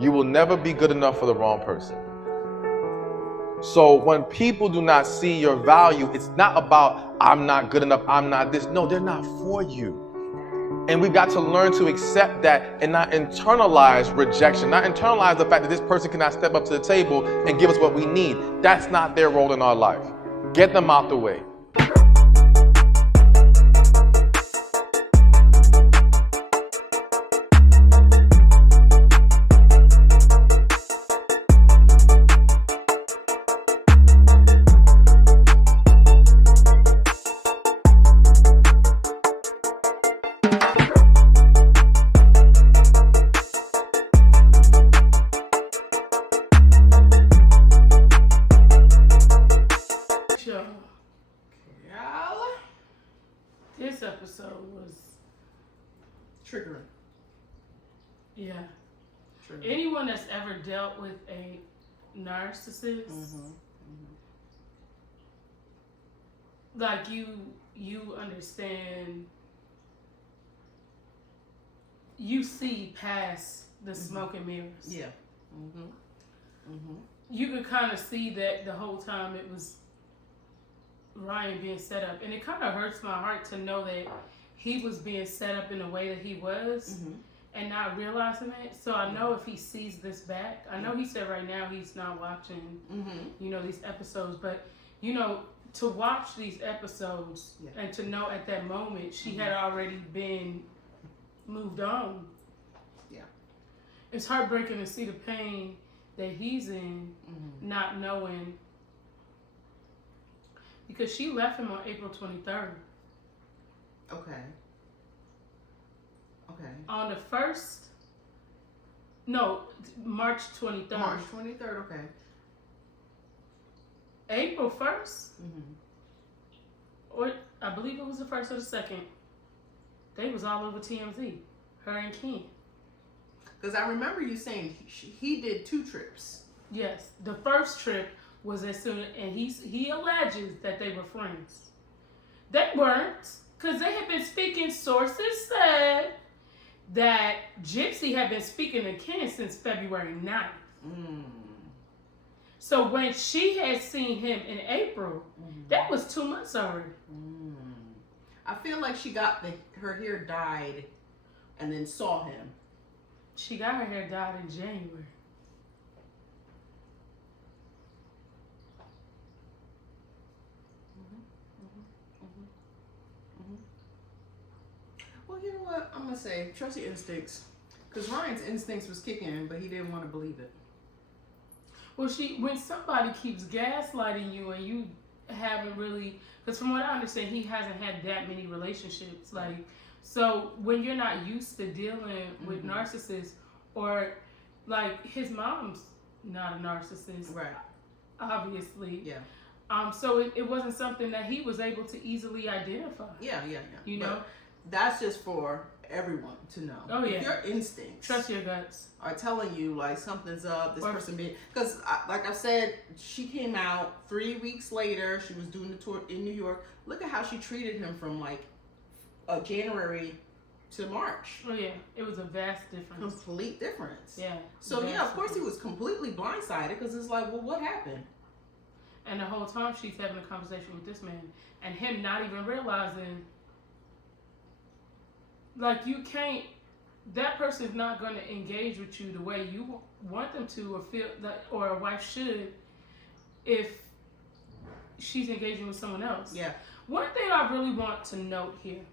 You will never be good enough for the wrong person. So when people do not see your value, it's not about, I'm not good enough, I'm not this. No, they're not for you. And we've got to learn to accept that and not internalize rejection, not internalize the fact that this person cannot step up to the table and give us what we need. That's not their role in our life. Get them out the way. This episode was triggering. Yeah. Triggering. Anyone that's ever dealt with a narcissist, like you understand, you see past the smoke and mirrors. Yeah. You could kind of see that the whole time it was Ryan being set up, and it kind of hurts my heart to know that he was being set up in the way that he was and not realizing it. So I know if he sees this back, I know he said right now he's not watching these episodes, but to watch these episodes and to know at that moment she had already been moved on. Yeah. It's heartbreaking to see the pain that he's in, not knowing. Because she left him on April 23rd. Okay. On the March 23rd. March 23rd, okay. April 1st? Or I believe it was the 1st or the 2nd. They was all over TMZ. Her and Ken. Because I remember you saying he did 2 trips. Yes. The first trip was as soon, and he alleges that they were friends. They weren't, because they had been speaking. Sources said that Gypsy had been speaking to Ken since February 9th. So when she had seen him in April, that was 2 months already. I feel like she got her hair dyed and then saw him. She got her hair dyed in January. Well, you know what? I'm going to say, trust your instincts. Because Ryan's instincts was kicking, but he didn't want to believe it. Well, when somebody keeps gaslighting you and you haven't really, because from what I understand, he hasn't had that many relationships. So when you're not used to dealing with narcissists, or like his mom's not a narcissist, right? Obviously, yeah. So it wasn't something that he was able to easily identify. Yeah. You know, that's just for everyone to know. Oh yeah. If your instincts, trust your guts, are telling you like something's up. This person being, because like I said, she came out 3 weeks later. She was doing the tour in New York. Look at how she treated him from like January to March. Oh yeah, it was a vast difference. Complete difference. Yeah. So yeah, of course he was completely blindsided because it's like, well, what happened? And the whole time she's having a conversation with this man, and him not even realizing, like, you can't. That person is not going to engage with you the way you want them to, or feel that, or a wife should, if she's engaging with someone else. Yeah. One thing I really want to note here,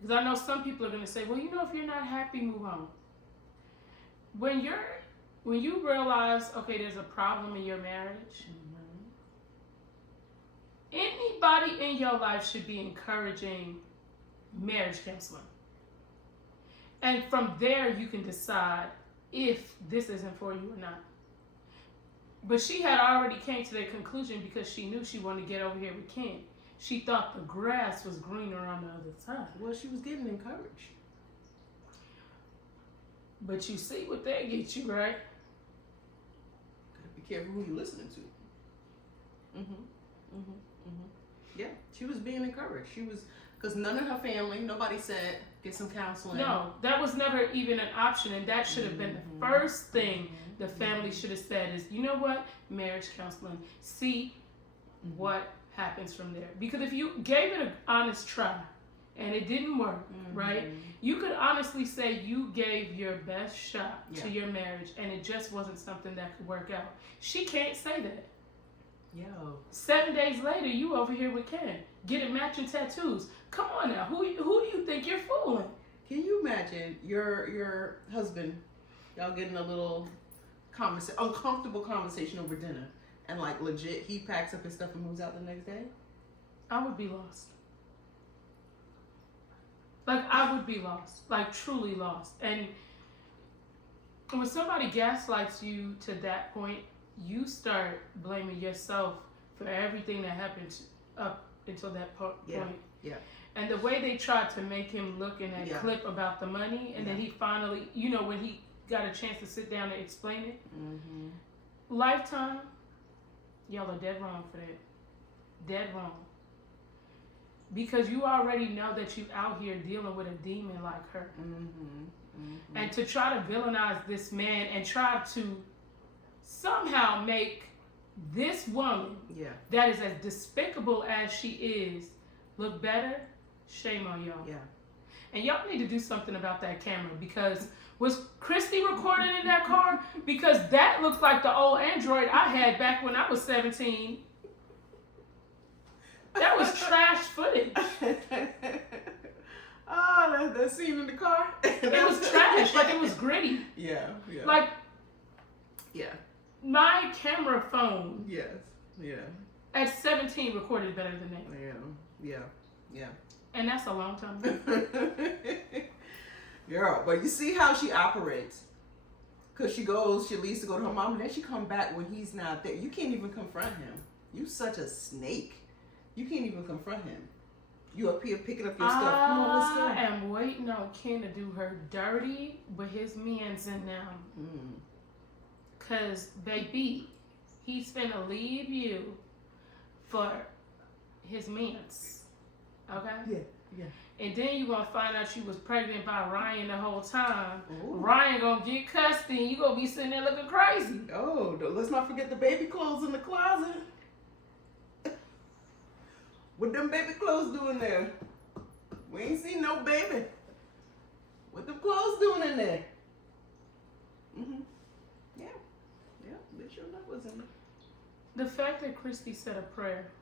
because I know some people are going to say, well, if you're not happy, move on. When you realize, okay, there's a problem in your marriage, anybody in your life should be encouraging marriage counseling. And from there, you can decide if this isn't for you or not. But she had already came to that conclusion because she knew she wanted to get over here with Ken. She thought the grass was greener on the other side. Well, she was getting encouraged. But you see what that gets you, right? Gotta be careful who you're listening to. Yeah, she was being encouraged. She was, Because none of her family, nobody said, get some counseling. No, that was never even an option, and that should have been the first thing the family should have said is, you know what, marriage counseling. See what happens from there. Because if you gave it an honest try and it didn't work, right, you could honestly say you gave your best shot to your marriage and it just wasn't something that could work out. She can't say that. Yo. 7 days later, you over here with Ken, getting matching tattoos. Come on now, who do you think you're fooling? Can you imagine your husband, y'all getting a little uncomfortable conversation over dinner, and like legit, he packs up his stuff and moves out the next day? I would be lost. Like, I would be lost. Like, truly lost. And when somebody gaslights you to that point, you start blaming yourself for everything that happened up until that point. Yeah. And the way they tried to make him look in that clip about the money, and then he finally, when he got a chance to sit down and explain it, Lifetime, y'all are dead wrong for that. Dead wrong. Because you already know that you out here dealing with a demon like her. And to try to villainize this man and try to somehow make this woman that is as despicable as she is look better, shame on y'all. And y'all need to do something about that camera, because was Christy recording in that car? Because that looks like the old Android I had back when I was 17. That was trash footage. Oh, that scene in the car? It was trash. Like, it was gritty. Yeah. Like, my camera phone at 17 recorded better than that. Yeah. And that's a long time ago. Girl, but you see how she operates. Because she leaves to go to her mom, and then she come back when he's not there. You can't even confront him. You such a snake. You can't even confront him. You up here picking up your stuff. Come on, let's go. I am waiting on Ken to do her dirty with his mans in them. Because, baby, he's finna leave you for his mans. Okay? Yeah. And then you gonna find out she was pregnant by Ryan the whole time. Ooh. Ryan gonna get custody and you gonna be sitting there looking crazy. Oh, let's not forget the baby clothes in the closet. What them baby clothes doing there? We ain't seen no baby. What them clothes doing in there? Yeah, bitch, your nut was in there. The fact that Christy said a prayer.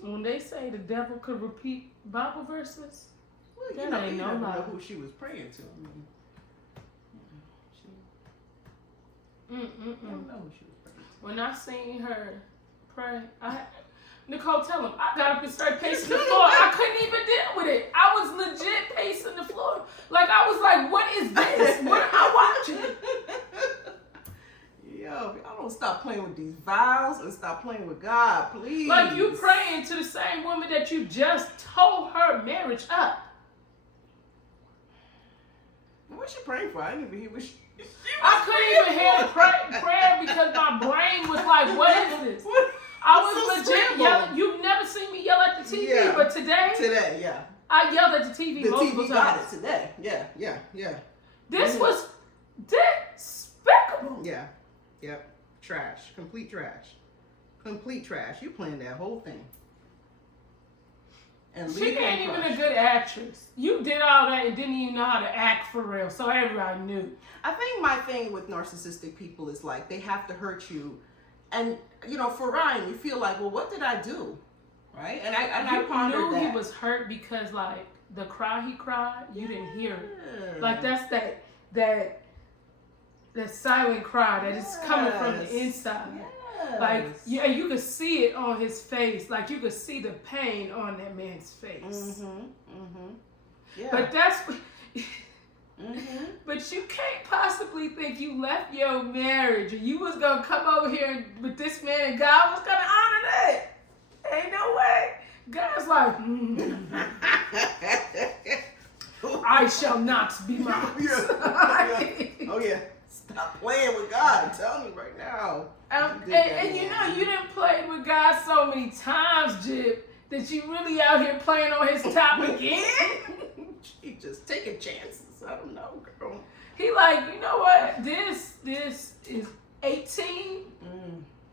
When they say the devil could repeat Bible verses, well, that you never ain't no know lie. who she was praying to. I don't know who she was praying to. When I seen her pray, Nicole, tell him, I got up and started pacing the floor. I couldn't even deal with it. I was legit pacing the floor. Like, I was like, what is this? What am I watching? Yo, y'all don't stop playing with these vows and stop playing with God, please. Like, you praying to the same woman that you just told her marriage up. What's she praying for? I didn't even hear what she I couldn't even hear the prayer because my brain was like, what is this? I was legit yelling. You've never seen me yell at the TV, but today, I yelled at the TV multiple times. The TV got it today. Yeah. This was despicable. Yeah. Yep. Trash. Complete trash. You planned that whole thing. And she ain't even a good actress. You did all that and didn't even know how to act for real, so everybody knew. I think my thing with narcissistic people is like they have to hurt you. And, for Ryan, you feel like, well, what did I do? Right? And I pondered that. He was hurt because, like, the cry he cried, you didn't hear it. Like, that's that silent cry that is coming from the inside. Yes. Like, you could see it on his face. Like, you could see the pain on that man's face. Yeah. But that's... But you can't possibly think you left your marriage and you was going to come over here with this man and God was going to honor that. Ain't no way. God's like, I shall not be mocked. Oh, yeah. Stop playing with God. I'm telling you right now. And you didn't play with God so many times, Jib, that She just taking chances. I don't know, girl. He like, you know what? This is 18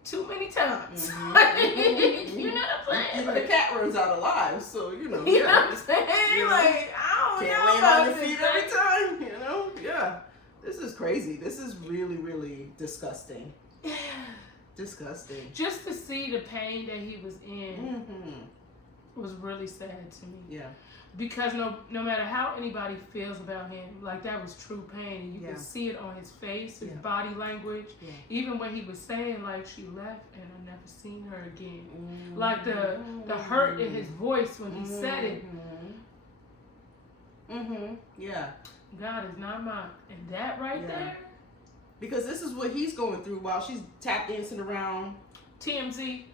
too many times. Mm-hmm. You know what I'm saying? The cat runs out alive, so you know. You know what I'm saying? You know, like, I don't can't know land about on your this feet thing. every time, you know? Yeah. This is crazy. This is really, really disgusting. Disgusting. Just to see the pain that he was in Mm-hmm. was really sad to me. Yeah. Because no matter how anybody feels about him, like that was true pain. And you Yeah. could see it on his face, his Yeah. body language. Yeah. Even when he was saying like she left and I never seen her again. Mm-hmm. Like the hurt in his voice when he said it. Mm-hmm. Yeah. God is not mocked. And that right Yeah. there, Because this is what he's going through while she's tap dancing around. TMZ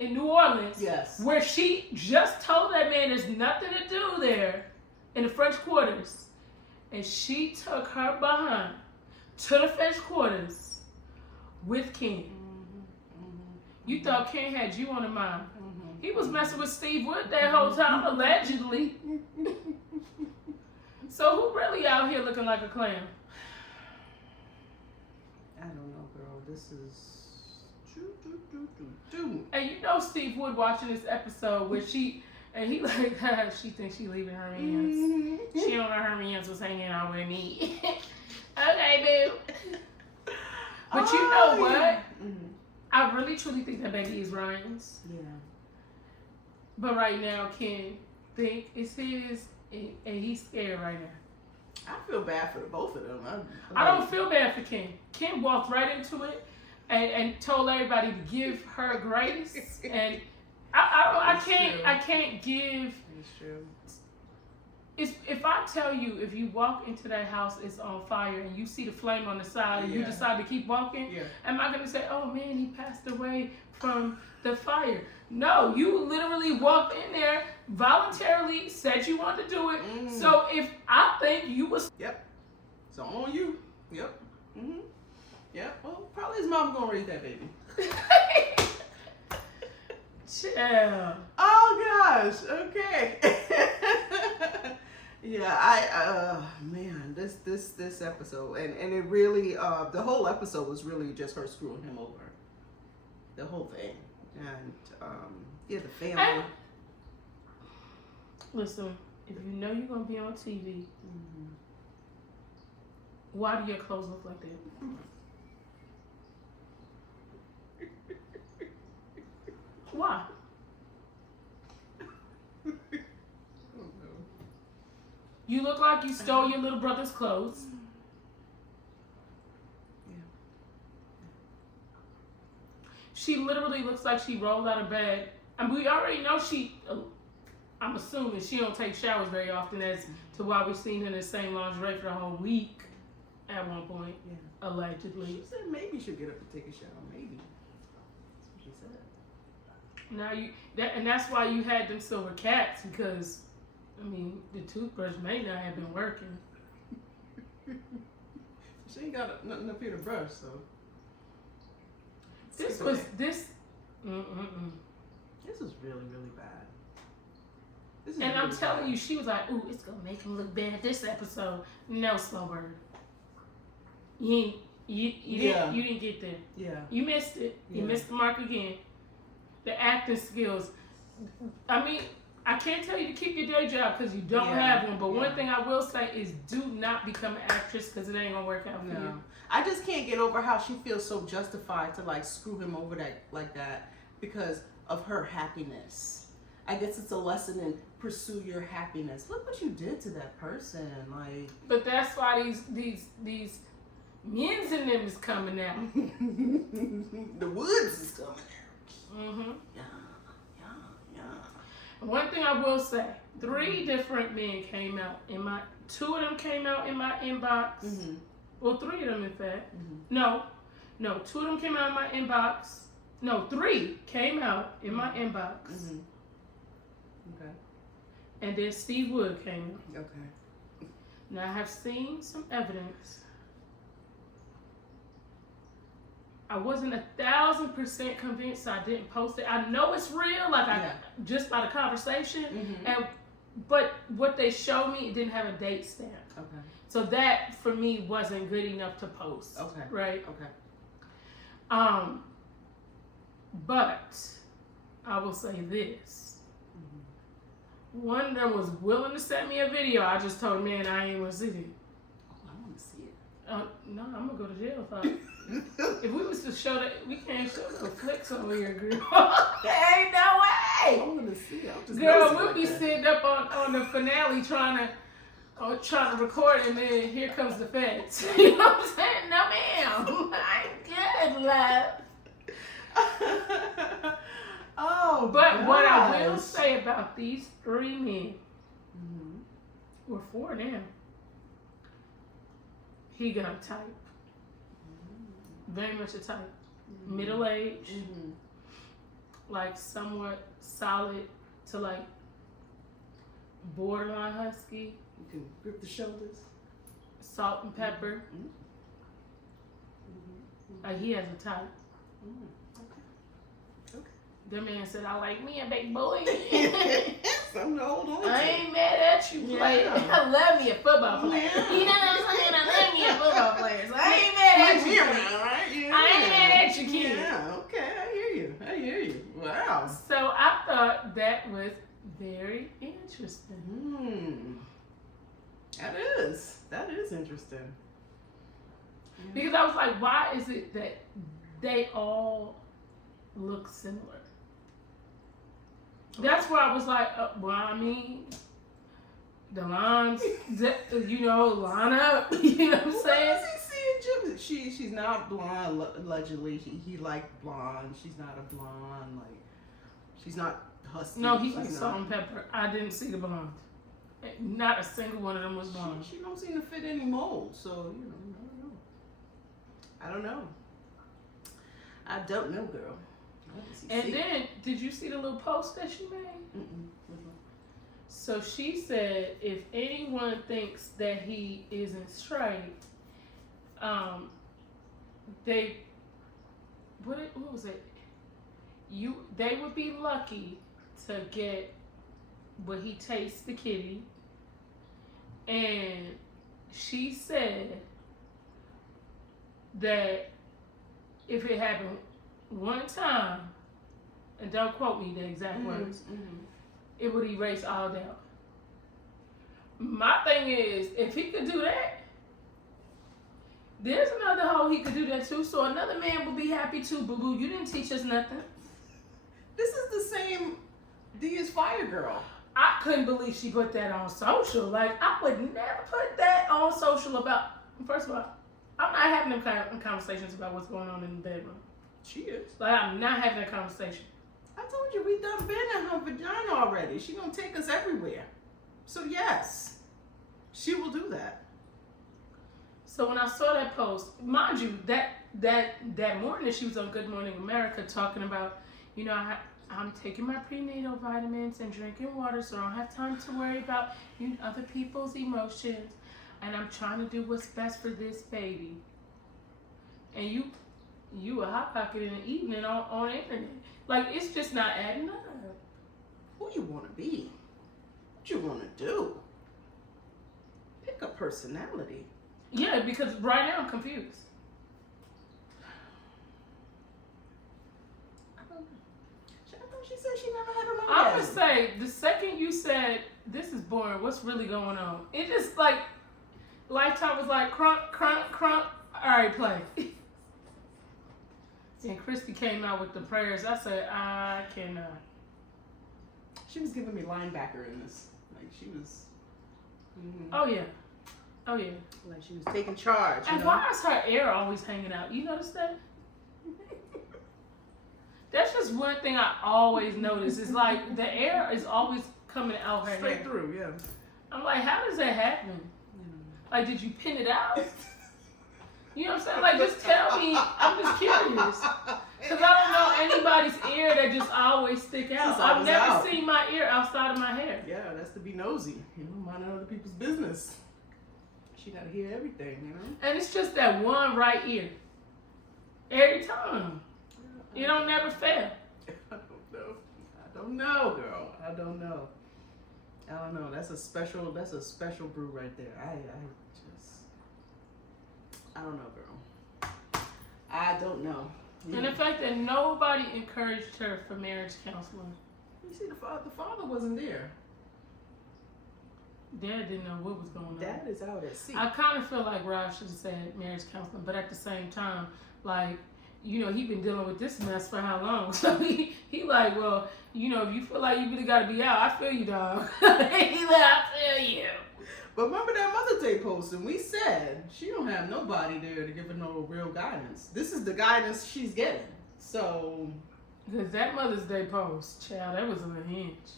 in New Orleans, Yes. where she just told that man there's nothing to do there in the French Quarters. And she took her behind to the French Quarters with Ken. You thought Ken had you on the mind. He was messing with Steve Wood that whole time, allegedly. So who really out here looking like a clown? I don't know, girl. This is. And you know Steve Wood watching this episode where she, and he like, she thinks she leaving her hands. She don't know her hands was hanging out with me. Okay, boo. But you know what? Yeah. I really truly think that baby is Ryan's. Yeah. But right now, Ken think it's his, and he's scared right now. I feel bad for the both of them. I don't feel bad for Ken. Ken walked right into it and told everybody to give her grace. And I can't give. It's true. If I tell you, if you walk into that house, it's on fire, and you see the flame on the side, and you Yeah. decide to keep walking, Yeah. am I going to say, oh man, he passed away from the fire? No, you literally walked in there, voluntarily said you wanted to do it. So if I think you was... Yep. It's all on you. Yep. Mm-hmm. Yep. Well, probably his mom gonna raise that baby. Chill. Oh gosh. Okay. Yeah. Man, this episode, and it really, the whole episode was really just her screwing him over. The whole thing, and yeah, the family. And, listen, if you know you're gonna be on TV, why do your clothes look like that? Why? You look like you stole your little brother's clothes. Yeah. She literally looks like she rolled out of bed. And we already know I'm assuming she don't take showers very often as to why we've seen her in the same lingerie for the whole week at one point, Yeah. allegedly. She said maybe she'll get up and take a shower. Maybe. That's what she said. Now and that's why you had them silver cats, because I mean the toothbrush may not have been working. She ain't got nothing up here to brush, so. This Skip was it. this. This is really, really bad. This is And I'm really telling bad. you, she was like, "Ooh, it's gonna make him look bad this episode." No, slow bird. You didn't get there. Yeah. You missed it. You Yeah. missed the mark again. The acting skills. I mean, I can't tell you to keep your day job because you don't Yeah. have one. But Yeah. one thing I will say is, do not become an actress because it ain't gonna work out for you. No. I just can't get over how she feels so justified to like screw him over like that because of her happiness. I guess it's a lesson in pursue your happiness. Look what you did to that person. Like, But that's why these men's in them is coming out. the woods is coming out. Mm-hmm. Yeah. One thing I will say, 3 different men came out in my. 2 of them came out in my inbox. Mm-hmm. Well, 3 of them, in fact. Mm-hmm. No, 2 of them came out in my inbox. No, 3 came out in my inbox. Mm-hmm. Okay. And then Steve Wood came out. Okay. Now, I have seen some evidence. I wasn't 1,000% convinced I didn't post it. I know it's real, like Yeah. just by the conversation. Mm-hmm. And but what they showed me, it didn't have a date stamp. Okay. So that for me wasn't good enough to post. Okay. Right. Okay. But I will say this. One of them was willing to send me a video. I just told him, man, I ain't want to see it. Oh, I want to see it. No, I'm gonna go to jail if we was to show that, we can't show no flicks over here, girl. There ain't no way. I want to see it. Girl, we'll be sitting up on the finale trying to record, and then here comes the feds. You know what I'm saying? No, ma'am. I'm good, love. Oh, but gosh. what I will say about these 3 men, or 4 now, he got a type. Very much a type. Middle age, like somewhat solid to like borderline husky. You can grip the shoulders. Salt and pepper. Like he has a type. Okay. That man said, I like me a big boy. Something to hold on to. I ain't mad at you, player. Yeah. I love me a football player. Yeah. You know what I'm saying? I love me a football player. So I ain't mad at you. Right? Yeah. I ain't mad at you, kid. Yeah, okay. I hear you. Wow. So I thought that was very interesting. That is interesting. Because I was like, why is it that they all look similar? That's where I was like, well, I mean, the lines, line up. You know what I'm saying? What does he see in Gypsy? She's not blonde, allegedly. He liked blonde. She's not a blonde. Like, she's not husky. No, he likes salt and pepper. I didn't see the blonde. Not a single one of them was blonde. She don't seem to fit any mold, so, I don't know. I don't know, girl. And then, did you see the little post that she made? So she said, if anyone thinks that he isn't straight, what was it? They would be lucky to get what he tastes the kitty. And she said that if it happened one time, and don't quote me the exact words, it would erase all doubt. My thing is, if he could do that, there's another hoe he could do that too. So another man would be happy too. Boo boo, you didn't teach us nothing. This is the same D is Fire girl. I couldn't believe she put that on social. Like, I would never put that on social about, first of all, I'm not having them kind of conversations about what's going on in the bedroom. She is. Like, I'm not having that conversation. I told you we done been in her vagina already. She gonna take us everywhere. So yes, she will do that. So when I saw that post, mind you, that morning she was on Good Morning America talking about, I'm taking my prenatal vitamins and drinking water, so I don't have time to worry about other people's emotions, and I'm trying to do what's best for this baby. And you a hot pocket in the evening on internet. Like, it's just not adding up. Who you want to be? What you want to do? Pick a personality. Yeah, because right now I'm confused. I thought she said she never had a orgasm. I would say, the second you said, this is boring, what's really going on? It just like, Lifetime was like, crunk, crunk, crunk, all right, play. And Christy came out with the prayers. I said, I cannot. She was giving me linebacker in this. Like, she was... Oh, yeah. Oh, yeah. Like, she was taking charge, And why is her hair always hanging out? You notice that? That's just one thing I always notice. It's like the air is always coming out her Straight hair. through, yeah. I'm like, how does that happen? Like, did you pin it out? You know what I'm saying? Like, just tell me. I'm just curious. Because I don't know anybody's ear that just always stick out. I've never seen my ear outside of my hair. Yeah, that's to be nosy. Minding other people's business. She got to hear everything, And it's just that one right ear. Every time. It don't never fail. I don't know, girl. I don't know. I don't know. That's a special brew right there. I don't know, girl. I don't know. Yeah. And the fact that nobody encouraged her for marriage counseling. You see, the father wasn't there. Dad didn't know what was going on. Dad is out at sea. I kind of feel like Rob should have said marriage counseling, but at the same time, like, you know, he been dealing with this mess for how long? So he like, well, you know, if you feel like you really got to be out, I feel you, dog. He like, I feel you. But remember that Mother's Day post, and we said she don't have nobody there to give her no real guidance. This is the guidance she's getting. So. Because that Mother's Day post, child, that was unhinged.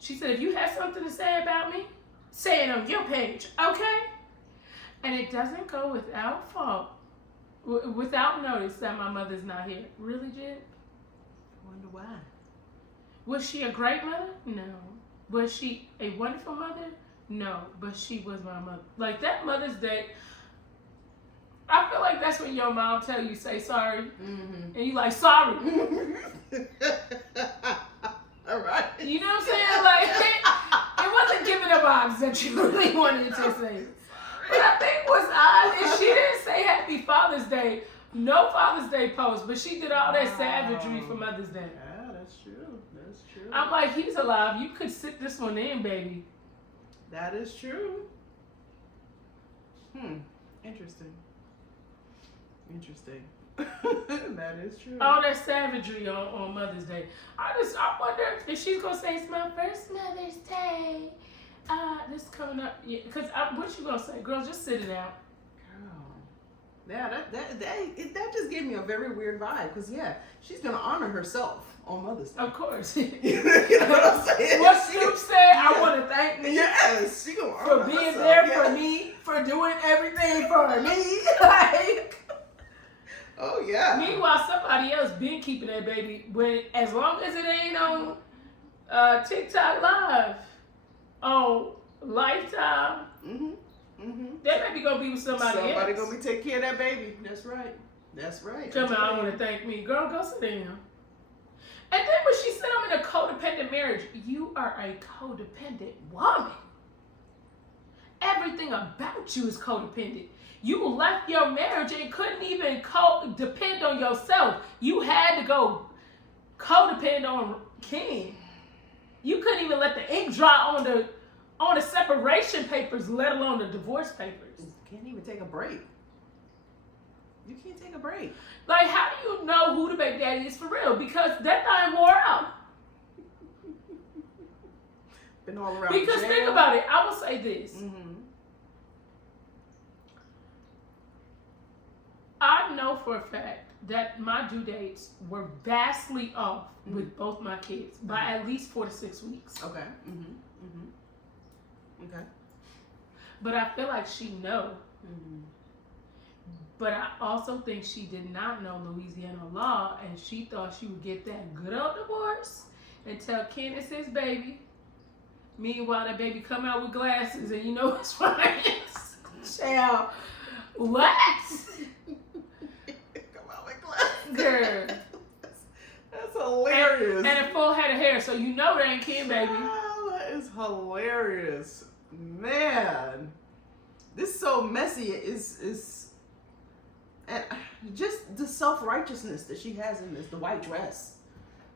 She said, if you have something to say about me, say it on your page, okay? And it doesn't go without fault, without notice that my mother's not here. Really, Jib? I wonder why. Was she a great mother? No. Was she a wonderful mother? No. But she was my mother. Like, that Mother's Day, I feel like that's when your mom tell you, say sorry. Mm-hmm. And you like, sorry. All right. You know what I'm saying? Like, it wasn't giving the vibes that you really wanted to say. But I think what's odd is she didn't say Happy Father's Day. No Father's Day post, but she did all that savagery for Mother's Day. Yeah, that's true. That's true. I'm like, he's alive. You could sit this one in, baby. That is true. Interesting. That is true. All that savagery on Mother's Day. I wonder if she's gonna say it's my first Mother's Day. This coming up. Yeah, because what you gonna say, girl? Just sit it out. Girl. Yeah, that just gave me a very weird vibe. Because she's gonna honor herself on Mother's Day. Of course. You know what I'm saying? What Snoop said, I want to thank me. Yes, she gonna honor for being herself. there for me, for doing everything for me. Like. Oh yeah. Meanwhile, somebody else been keeping that baby as long as it ain't on TikTok Live, on Lifetime. That baby gonna be with somebody else. Somebody gonna be taking care of that baby. That's right. Tell me, I want to thank me, girl. Go sit down. And then when she said I'm in a codependent marriage, you are a codependent woman. Everything about you is codependent. You left your marriage and couldn't even depend on yourself. You had to go codepend on King. You couldn't even let the ink dry on the separation papers, let alone the divorce papers. You can't even take a break. You can't take a break. Like, how do you know who the baby daddy is for real? Because that thing wore out. Been all around. Because jail. think about it. I will say this. I know for a fact that my due dates were vastly off with both my kids by at least 4 to 6 weeks. Okay. Okay. But I feel like she know. But I also think she did not know Louisiana law, and she thought she would get that good old divorce and tell Ken it's his baby. Meanwhile, that baby come out with glasses, and you know what's right? Child, what? Girl. That's hilarious. And a full head of hair, so you know that ain't Ken, baby. Oh, that is hilarious. Man. This is so messy. And just the self-righteousness that she has in this, the white dress.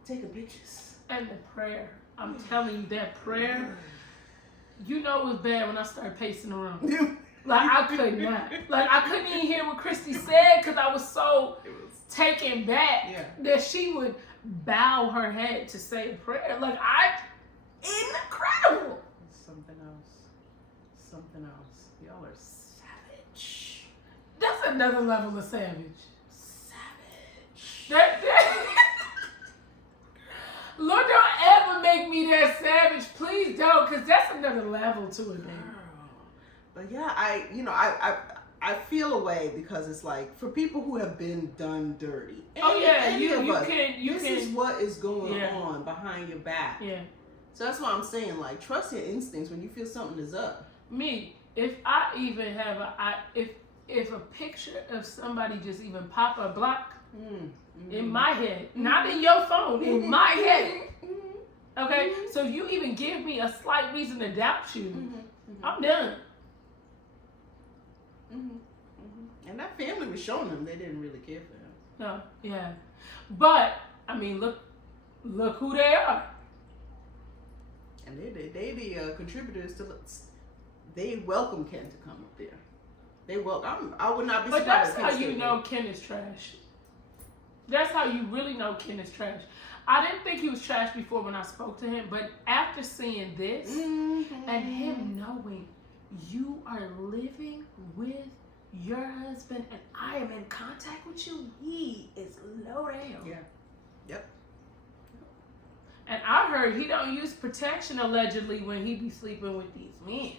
Taking pictures. And the prayer. I'm telling you, that prayer, you know it was bad when I started pacing around. Like, I could not. Like, I couldn't even hear what Christy said because I was so taken back that she would bow her head to say a prayer. Like, incredible. Something else. Y'all are savage. That's another level of savage. Lord, don't ever make me that savage. Please don't, because that's another level to it, baby. But yeah, I feel a way because it's like for people who have been done dirty. This is what is going on behind your back. Yeah. So that's why I'm saying, like, trust your instincts when you feel something is up. Me, if I even have if a picture of somebody just even pop a block in my head, not in your phone, in my head, Okay? Mm-hmm. So if you even give me a slight reason to doubt you, Mm-hmm. Mm-hmm. I'm done. Mm-hmm. Mm-hmm. And that family was showing them they didn't really care for him. No, yeah. But, I mean, look who they are. And they the contributors to. They welcome Ken to come up there. They welcome. I would not be But surprised. that's how you know Ken is trash. That's how you really know Ken is trash. I didn't think he was trash before when I spoke to him, but after seeing this Mm-hmm. and him knowing you are living with your husband and I am in contact with you, he is low down. Yeah. Yep. And I heard he don't use protection allegedly when he be sleeping with these men.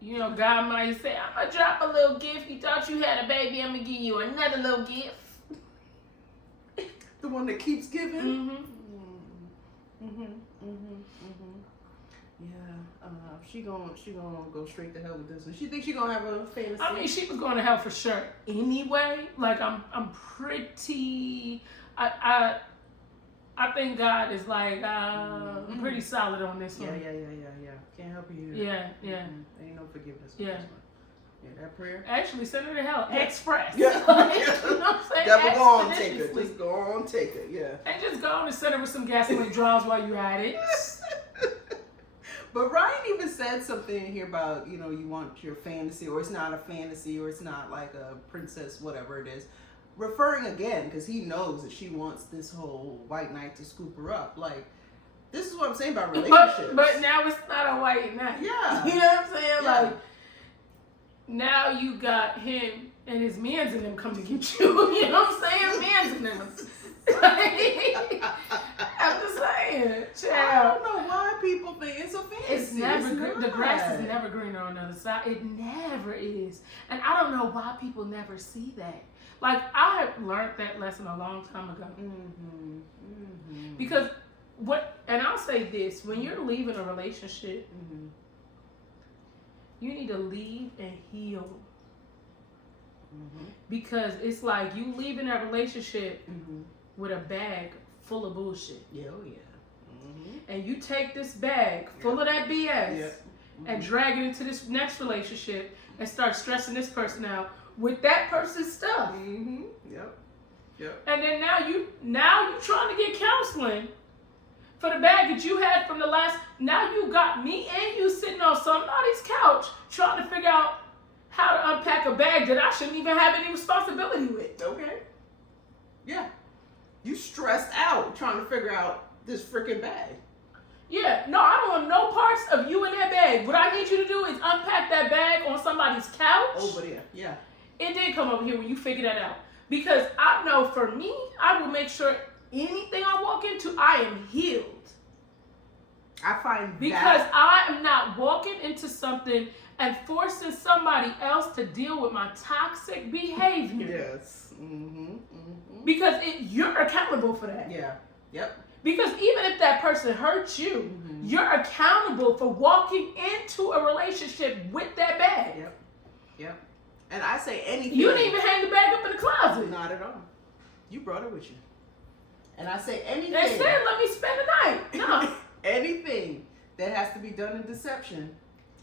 You know, God might say, I'm going to drop a little gift. You thought you had a baby, I'm going to give you another little gift. The one that keeps giving. Mm-hmm. Mm-hmm. Mm-hmm. Mm-hmm. Yeah. She gonna go straight to hell with this one. She thinks she gonna have a fantasy. I mean, she was going to hell for sure anyway. Like, I'm pretty... I think God is like pretty solid on this one. Yeah. Can't help you. Yeah. Ain't no forgiveness. Yeah. This one. Yeah, that prayer. Actually, send her to hell. Express. Yeah. Like, you know what I'm saying? Devil, go on, take it. Expeditiously. Just go on, take it. Yeah. And just go on and send her with some gasoline draws while you at it. But Ryan even said something in here about, you know, you want your fantasy, or it's not a fantasy, or it's not like a princess, whatever it is. Referring again, because he knows that she wants this whole white knight to scoop her up. Like, this is what I'm saying about relationships. But now it's not a white knight. Yeah. You know what I'm saying? Yeah. Like, now you got him and his mans in them come to get you. You know what I'm saying? Mans in them. I'm just saying. Child. I don't know why people think it's a fantasy. It's never not. the grass is never greener on the other side. It never is. And I don't know why people never see that. Like, I have learned that lesson a long time ago. Mm-hmm. Mm-hmm. Because and I'll say this, when you're leaving a relationship, Mm-hmm. you need to leave and heal. Mm-hmm. Because it's like you leaving that relationship Mm-hmm. with a bag full of bullshit. Yeah, oh yeah. Mm-hmm. And you take this bag full of that BS Yeah. and drag it into this next relationship and start stressing this person out with that person's stuff. Mm-hmm. Yep. Yep. And then now you trying to get counseling for the bag that you had from the last. Now you got me and you sitting on somebody's couch trying to figure out how to unpack a bag that I shouldn't even have any responsibility with. Okay. Yeah. You stressed out trying to figure out this freaking bag. Yeah, no, I don't want no parts of you in that bag. What I need you to do is unpack that bag on somebody's couch. Over there. Yeah. It did come over here when you figure that out. Because I know for me, I will make sure anything I walk into, I am healed. I find Because that. I am not walking into something and forcing somebody else to deal with my toxic behavior. Yes. Mm-hmm. Mm-hmm. Because you're accountable for that. Yeah. Yep. Because even if that person hurts you, Mm-hmm. you're accountable for walking into a relationship with that bag. Yep. Yep. And I say anything. You didn't even hang the bag up in the closet. Not at all. You brought it with you. And I say anything. They said, let me spend the night. No. Anything that has to be done in deception.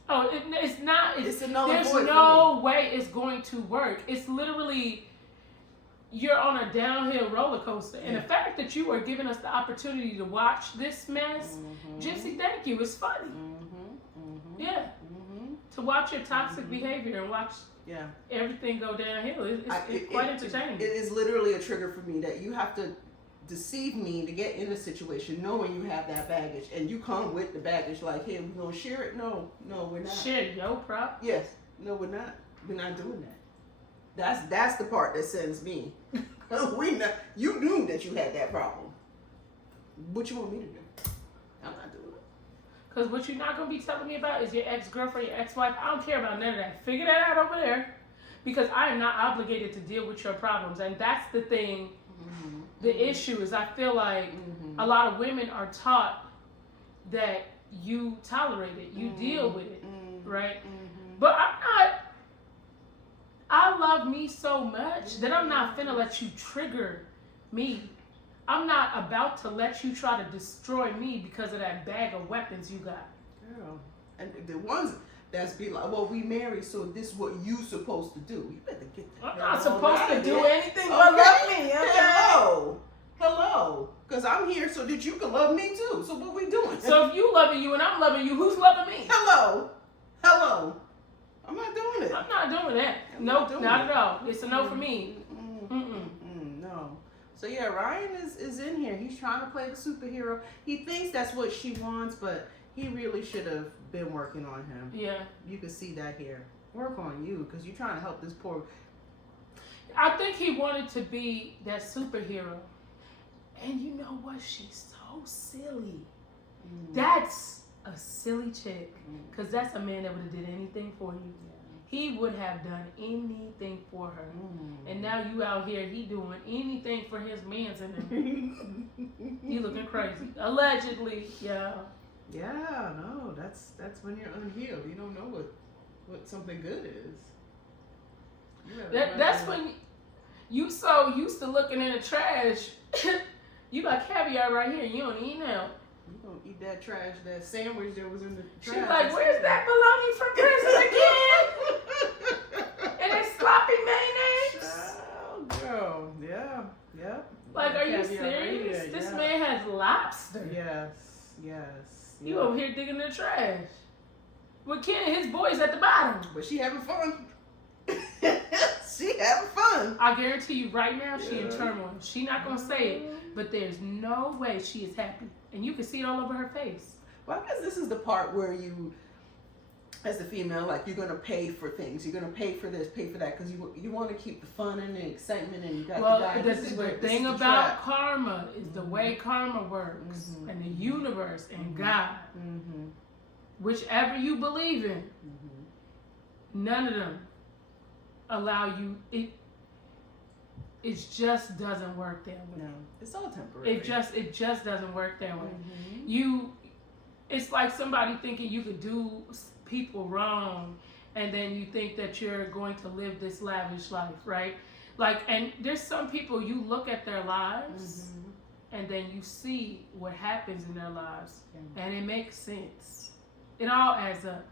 Oh, it's not. It's a null and There's void no way it's going to work. It's literally, you're on a downhill roller coaster. And the fact that you are giving us the opportunity to watch this mess, Mm-hmm. Gypsy, thank you. It's funny. Mm-hmm. Mm-hmm. Yeah. Mm-hmm. To watch your toxic behavior and watch Yeah. everything go downhill. It's quite entertaining. It is literally a trigger for me that you have to deceive me to get in a situation knowing you have that baggage, and you come with the baggage like, hey, we're gonna share it. No, we're not. Share your prop. Yes. No, we're not. We're not doing that. That's the part that sends me. We not. You knew that you had that problem. What you want me to do? I'm not doing it. Because what you're not going to be telling me about is your ex-girlfriend, your ex-wife. I don't care about none of that. Figure that out over there. Because I am not obligated to deal with your problems. And that's the thing. Mm-hmm. The issue is I feel like Mm-hmm. a lot of women are taught that you tolerate it. You deal with it. Mm-hmm. Right? Mm-hmm. But I love me so much that I'm not finna let you trigger me. I'm not about to let you try to destroy me because of that bag of weapons you got. Girl. And the ones that's be like, well, we married, so this is what you supposed to do. You better get that. I'm not supposed to do anything Okay. but love me, okay? Hello. Because I'm here so that you can love me too. So what we doing? So if you loving you and I'm loving you, who's loving me? Hello. I'm not doing it. I'm not doing that. Nope, not at all. It's a no for me. No. So yeah, Ryan is in here. He's trying to play the superhero. He thinks that's what she wants, but he really should have been working on him. Yeah. You can see that here. Work on you, because you're trying to help this poor. I think he wanted to be that superhero. And you know what? She's so silly. That's a silly chick. Because that's a man that would have did anything for you. Yeah. He would have done anything for her. And now you out here, he doing anything for his mans and them. You looking crazy. Allegedly, yeah. Yeah, no, that's when you're unhealed. You don't know what something good is. That's when you so used to looking in the trash. You got caviar right here. You don't eat now. You gonna eat that trash, that sandwich that was in the trash. She's like, where's that bologna from prison again? And that sloppy mayonnaise. Oh, girl, yeah. Like, are you Caviar right serious? here, This yeah. man has lobster. Yes. You over here digging in the trash. With Ken and his boys at the bottom. But she having fun. She having fun. I guarantee you right now, she in turmoil. She not gonna say it, but there's no way she is happy. And you can see it all over her face. Well, I guess this is the part where you, as the female, like, you're gonna pay for things. You're gonna pay for this, pay for that, because you want to keep the fun and the excitement, and you got Well, the guy. the thing about karma is the way karma works, and the universe and God, whichever you believe in, none of them allow you. It just doesn't work that way. No, it's all temporary. It just doesn't work that way. It's like somebody thinking you could do people wrong, and then you think that you're going to live this lavish life, right? Like, and there's some people you look at their lives, and then you see what happens in their lives, and it makes sense. It all adds up.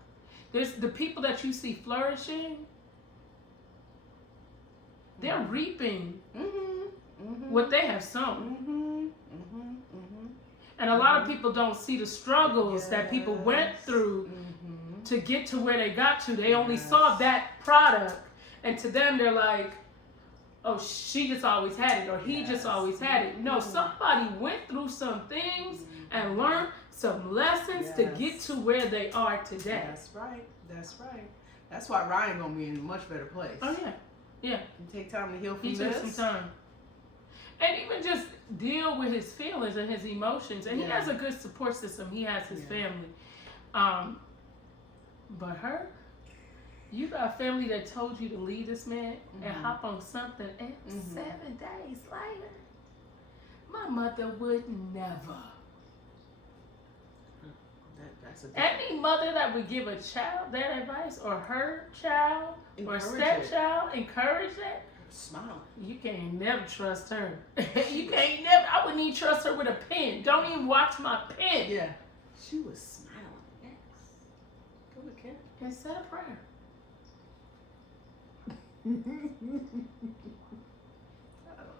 There's the people that you see flourishing. They're reaping what they have sown. And a lot of people don't see the struggles that people went through to get to where they got to. They only saw that product. And to them, they're like, oh, she just always had it, or he just always had it. No, somebody went through some things and learned some lessons to get to where they are today. That's right. That's why Ryan gonna be in a much better place. Oh, yeah. And take time to heal from He this. took some time. And even just deal with his feelings and his emotions. And he has a good support system. He has his family. But her, you got a family that told you to leave this man and hop on something else 7 days later. My mother would never. Any mother that would give a child that advice, or her child, or stepchild, encourage that, smile. You can't never trust her. You can't never. I wouldn't even trust her with a pen. Don't even watch my pen. Yeah. She was smiling. Yes. Go with Ken. And said a prayer. I don't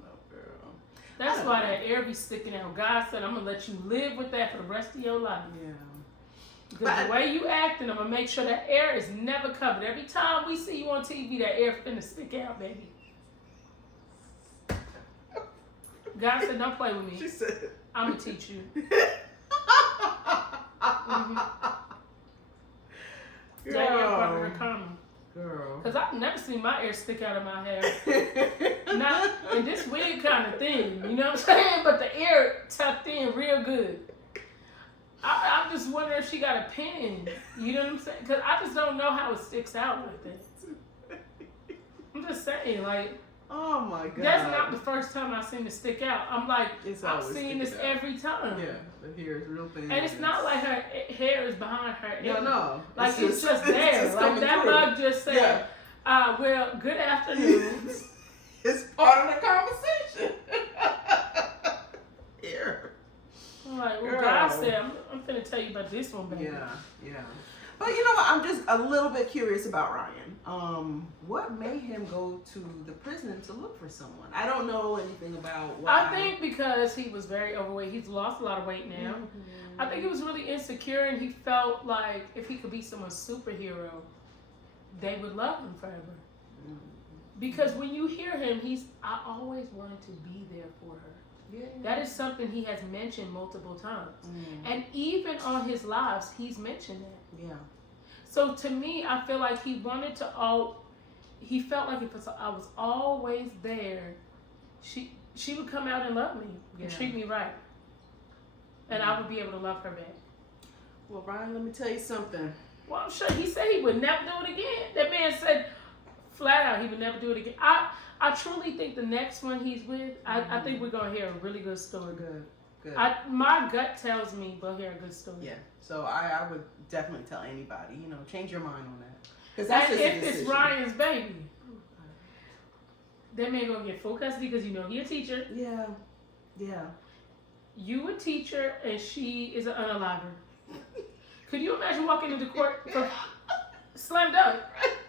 know, girl. That's why that air be sticking out. God said, I'm going to let you live with that for the rest of your life. Yeah. Because the way you acting, I'm going to make sure that air is never covered. Every time we see you on TV, that air finna stick out, baby. God said, don't play with me. She said, I'm going to teach you. That air part of her karma. Girl. Because I've never seen my hair stick out of my hair. Not in this wig kind of thing, you know what I'm saying? But the air tucked in real good. I'm just wondering if she got a pin. You know what I'm saying? Because I just don't know how it sticks out like that. I'm just saying, like, oh my God. That's not the first time I've seen it stick out. I'm like, I'm seeing this every time. Yeah, the hair is real thin. And it's not like her hair is behind her. No. Like, it's just there. Like, that mug just said, Well, good afternoon. It's part of the conversation. Here. I'm like, well, Girl. God said, I'm finna tell you about this one, baby. Yeah. But you know what? I'm just a little bit curious about Ryan. What made him go to the prison to look for someone? I don't know anything about why. I think because he was very overweight. He's lost a lot of weight now. I think he was really insecure, and he felt like if he could be someone's superhero, they would love him forever. Because when you hear him, I always wanted to be there for her. Yeah. That is something he has mentioned multiple times. And even on his lives, he's mentioned that. Yeah. So to me, I feel like he wanted to he felt like if I was always there, she would come out and love me and treat me right. And I would be able to love her back. Well, Ryan, let me tell you something. Well, I'm sure he said he would never do it again. That man said flat out he would never do it again. I truly think the next one he's with, I think we're going to hear a really good story. Good. My gut tells me we'll hear a good story. Yeah. So I would definitely tell anybody, change your mind on that. Because that's and just a if decision. it's Ryan's baby, that man going to get full custody because he a teacher. Yeah. You a teacher and she is an unaliver. Could you imagine walking into court for slam dunk?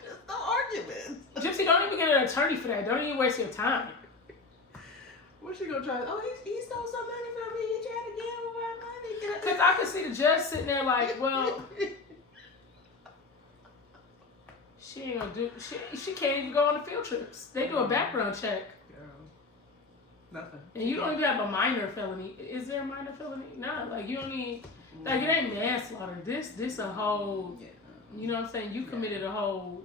There's no argument. Gypsy, don't even get an attorney for that. Don't even waste your time. What's she gonna try? Oh, he stole some money from me. He tried to get him my money. Because I could see the judge sitting there like, well, she ain't gonna do. She can't even go on the field trips. They do a background check. Nothing. And you don't even have a minor felony. Is there a minor felony? No. Like you don't need. Like it ain't manslaughter. This a whole. You know what I'm saying? You committed a whole.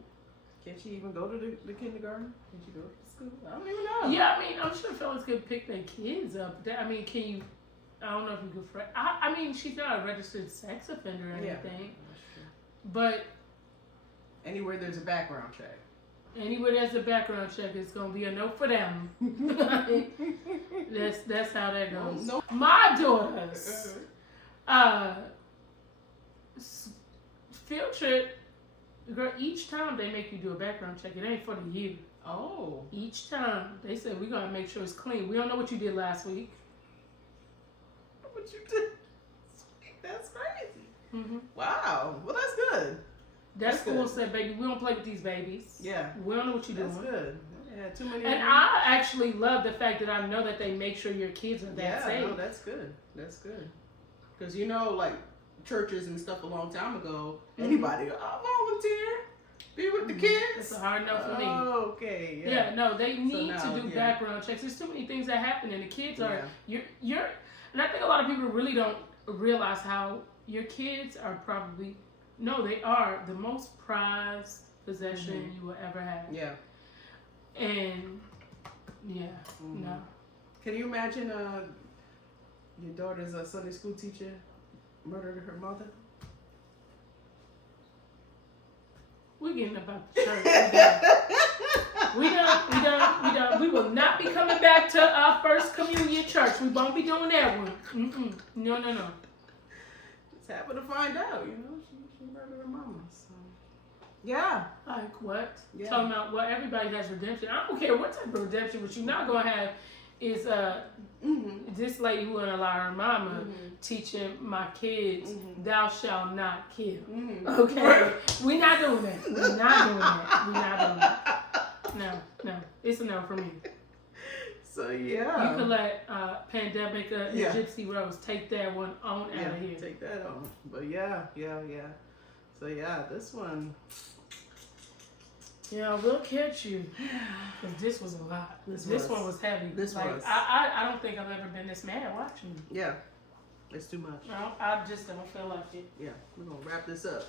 Can't she even go to the kindergarten? Can she go to school? I don't even know. Yeah, I mean, I'm sure fellas could pick their kids up. I mean, can you? I don't know if you could. I mean, she's not a registered sex offender or anything. That's true. But anywhere there's a background check. Anywhere there's a background check, it's gonna be a no for them. That's how that goes. No. My daughters, field trip, girl. Each time they make you do a background check, it ain't for the year. Oh. Each time they say we gotta make sure it's clean. We don't know what you did last week. What you did? That's crazy. Mm-hmm. Wow. Well, that's good. That school said, baby, we don't play with these babies. Yeah. We don't know what you're doing. That's good. Yeah, too many. And I actually love the fact that I know that they make sure your kids are that safe. Yeah, no, that's good. That's good. Because, like churches and stuff a long time ago, anybody, I'll volunteer. Be with the kids. It's a hard no for me. Oh, okay. Yeah, no, they need to do background checks. There's too many things that happen, and the kids are, you're, and I think a lot of people really don't realize how your kids are probably, no, they are the most prized possession you will ever have. Yeah. And, no. Can you imagine your daughter's a Sunday school teacher murdered her mother? We're getting about the church. We done. We will not be coming back to our first communion church. We won't be doing that one. No. Just happened to find out, she murdered her mama. So. Yeah. Like what? Yeah. Talking about, well, everybody has redemption. I don't care what type of redemption. What you're not going to have is this lady who gonna allow her mama teaching my kids, thou shalt not kill. Okay? We're not doing that. We're not doing that. No. It's a no for me. So, yeah. You could let Pandemic and Gypsy Rose take that one on out of here. Take that on. But yeah. So, yeah, this one. Yeah, we'll catch you. Because this was a lot. This one was heavy. I don't think I've ever been this mad watching. Yeah. It's too much. No, I just don't feel like it. Yeah. We're going to wrap this up.